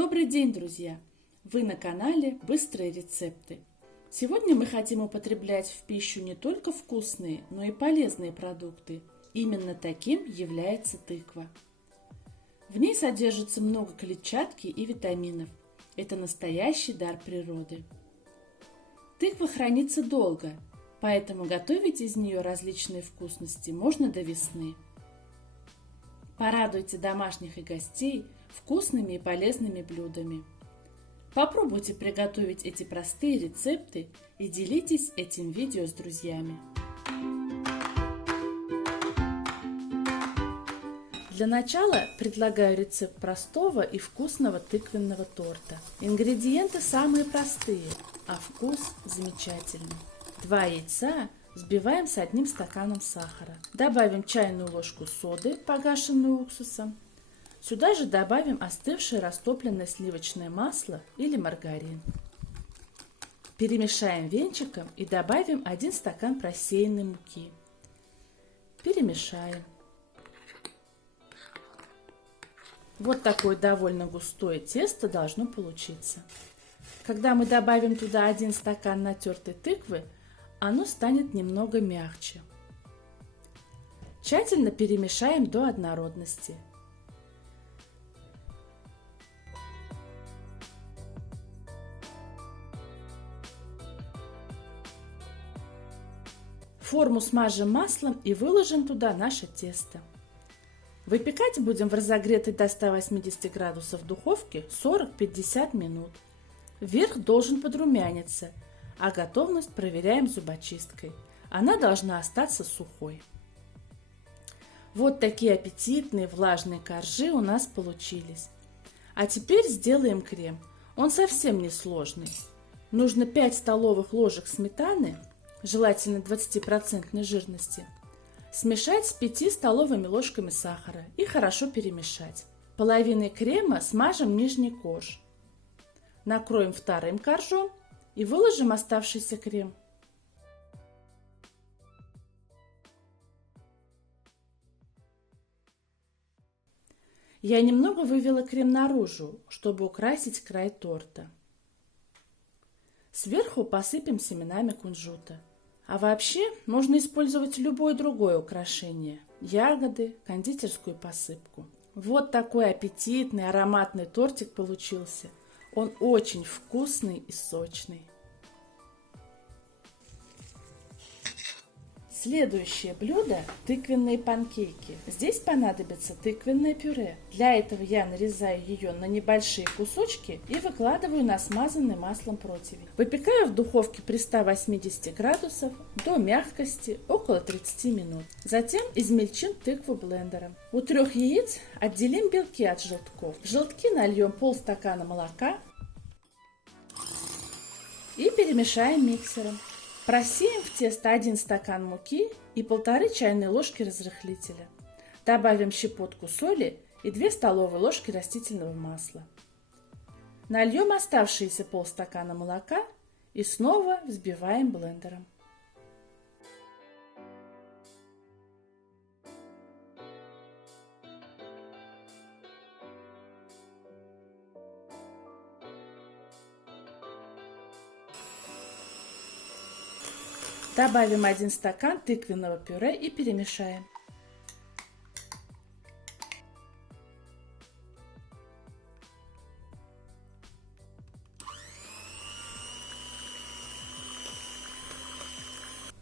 Добрый день, друзья! Вы на канале Быстрые рецепты. Сегодня мы хотим употреблять в пищу не только вкусные, но и полезные продукты. Именно таким является тыква. В ней содержится много клетчатки и витаминов. Это настоящий дар природы. Тыква хранится долго, поэтому готовить из нее различные вкусности можно до весны. Порадуйте домашних и гостей вкусными и полезными блюдами. Попробуйте приготовить эти простые рецепты и делитесь этим видео с друзьями. Для начала предлагаю рецепт простого и вкусного тыквенного торта. Ингредиенты самые простые, а вкус замечательный. 2 яйца взбиваем с 1 стаканом сахара. Добавим чайную ложку соды, погашенную уксусом. Сюда же добавим остывшее растопленное сливочное масло или маргарин. Перемешаем венчиком и добавим 1 стакан просеянной муки. Перемешаем. Вот такое довольно густое тесто должно получиться. Когда мы добавим туда 1 стакан натертой тыквы, оно станет немного мягче. Тщательно перемешаем до однородности. Форму смажем маслом и выложим туда наше тесто. Выпекать будем в разогретой до 180 градусов духовке 40-50 минут. Верх должен подрумяниться, а готовность проверяем зубочисткой. Она должна остаться сухой. Вот такие аппетитные влажные коржи у нас получились. А теперь сделаем крем. Он совсем не сложный. Нужно 5 столовых ложек сметаны, желательно 20% жирности, смешать с 5 столовыми ложками сахара и хорошо перемешать. Половиной крема смажем нижний корж. Накроем вторым коржом и выложим оставшийся крем. Я немного вывела крем наружу, чтобы украсить край торта. Сверху посыпем семенами кунжута. А вообще можно использовать любое другое украшение – ягоды, кондитерскую посыпку. Вот такой аппетитный ароматный тортик получился. Он очень вкусный и сочный. Следующее блюдо – тыквенные панкейки. Здесь понадобится тыквенное пюре. Для этого я нарезаю ее на небольшие кусочки и выкладываю на смазанный маслом противень. Выпекаю в духовке при 180 градусов до мягкости около 30 минут. Затем измельчим тыкву блендером. У 3 яиц отделим белки от желтков. В желтки нальем полстакана молока и перемешаем миксером. Просеем в тесто 1 стакан муки и 1,5 чайной ложки разрыхлителя. Добавим щепотку соли и 2 столовые ложки растительного масла. Нальем оставшиеся полстакана молока и снова взбиваем блендером. Добавим 1 стакан тыквенного пюре и перемешаем.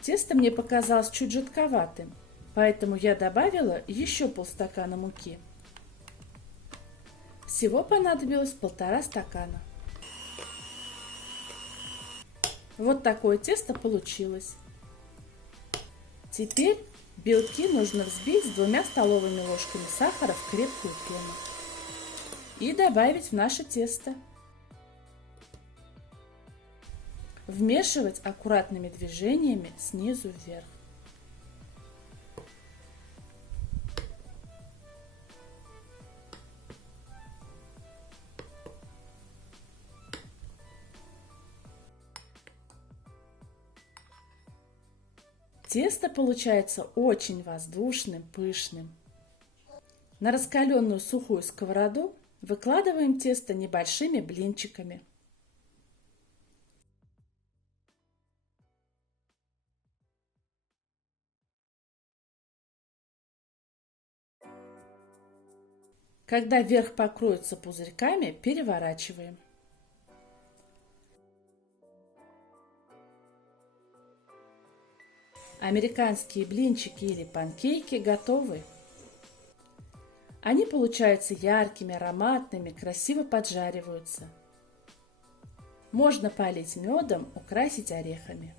Тесто мне показалось чуть жидковатым, поэтому я добавила еще полстакана муки. Всего понадобилось 1,5 стакана. Вот такое тесто получилось. Теперь белки нужно взбить с 2 столовыми ложками сахара в крепкую пену и добавить в наше тесто. Вмешивать аккуратными движениями снизу вверх. Тесто получается очень воздушным, пышным. На раскаленную сухую сковороду Выкладываем тесто небольшими блинчиками. Когда верх покроется пузырьками, переворачиваем. Американские блинчики или панкейки готовы. Они получаются яркими, ароматными, красиво поджариваются. Можно полить медом, украсить орехами.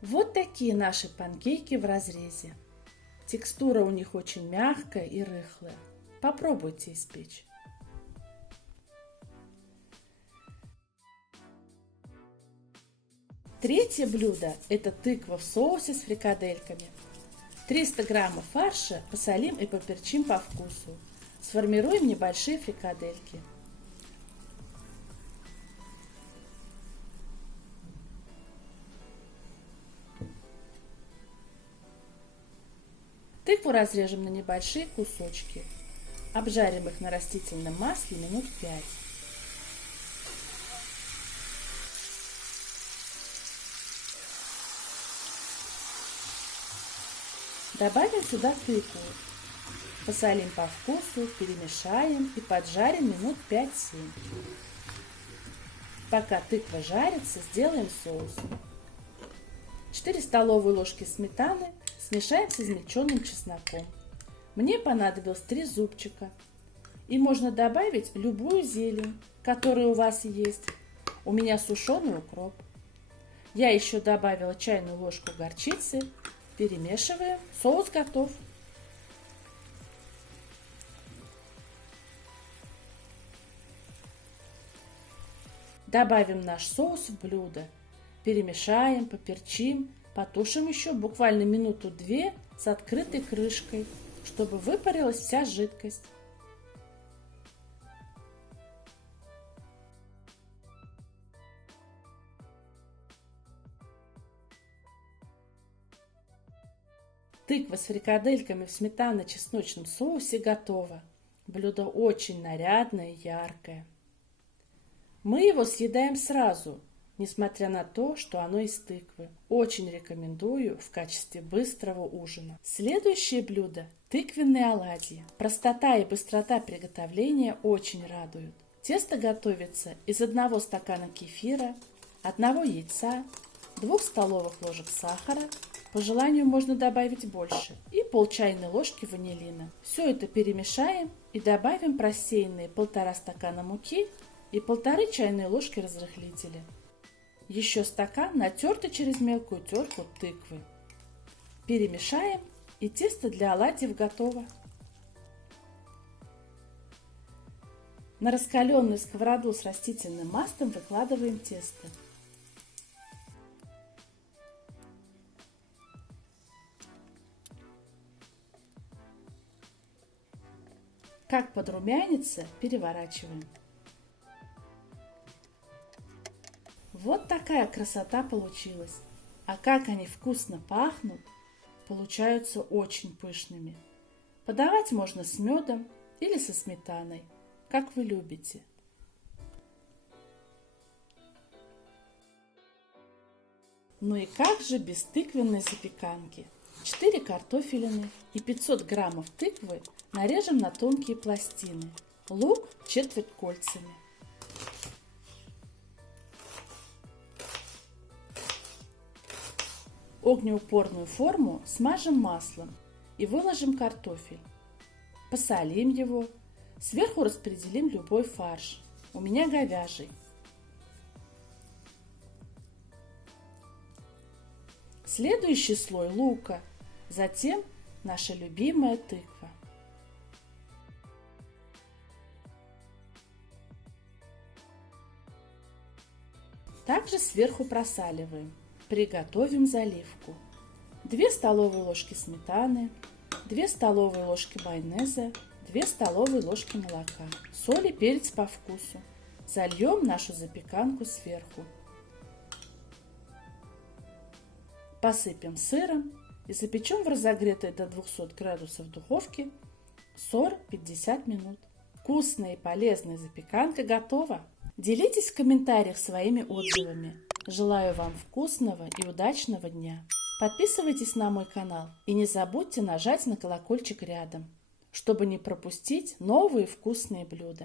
Вот такие наши панкейки в разрезе. Текстура у них очень мягкая и рыхлая. Попробуйте испечь. Третье блюдо – это тыква в соусе с фрикадельками. 300 граммов фарша посолим и поперчим по вкусу. Сформируем небольшие фрикадельки. Тыкву разрежем на небольшие кусочки. Обжарим их на растительном масле минут 5. Добавим сюда тыкву. Посолим по вкусу, перемешаем и поджарим минут 5-7. Пока тыква жарится, сделаем соус. 4 столовые ложки сметаны смешаем с измельченным чесноком. Мне понадобилось 3 зубчика. И можно добавить любую зелень, которая у вас есть. У меня сушеный укроп. Я еще добавила чайную ложку горчицы. Перемешиваем. Соус готов. Добавим наш соус в блюдо. Перемешаем, поперчим, потушим еще буквально минуту-две с открытой крышкой, чтобы выпарилась вся жидкость. Тыква с фрикадельками в сметано-чесночном соусе готова. Блюдо очень нарядное и яркое. Мы его съедаем сразу, несмотря на то, что оно из тыквы. Очень рекомендую в качестве быстрого ужина. Следующее блюдо – тыквенные оладьи. Простота и быстрота приготовления очень радуют. Тесто готовится из 1 стакана кефира, 1 яйца, 2 столовых ложек сахара, по желанию можно добавить больше, и пол чайной ложки ванилина. Все это перемешаем и добавим просеянные 1,5 стакана муки и 1,5 чайной ложки разрыхлителя. Еще стакан натертой через мелкую терку тыквы. Перемешаем, и тесто для оладьев готово. На раскаленную сковороду с растительным маслом выкладываем тесто. Как подрумянится, переворачиваем. Вот такая красота получилась. А как они вкусно пахнут, получаются очень пышными. Подавать можно с медом или со сметаной, как вы любите. Ну и как же без тыквенной запеканки? 4 картофелины и 500 граммов тыквы нарежем на тонкие пластины. Лук четверть кольцами. Огнеупорную форму смажем маслом и выложим картофель. Посолим его. Сверху распределим любой фарш. У меня говяжий. Следующий слой лука. Затем наша любимая тыква. Также сверху просаливаем. Приготовим заливку. 2 столовые ложки сметаны, 2 столовые ложки майонеза, 2 столовые ложки молока, соль и перец по вкусу. Зальем нашу запеканку сверху. Посыпем сыром и запечем в разогретой до 200 градусов духовке 40-50 минут. Вкусная и полезная запеканка готова! Делитесь в комментариях своими отзывами. Желаю вам вкусного и удачного дня! Подписывайтесь на мой канал и не забудьте нажать на колокольчик рядом, чтобы не пропустить новые вкусные блюда.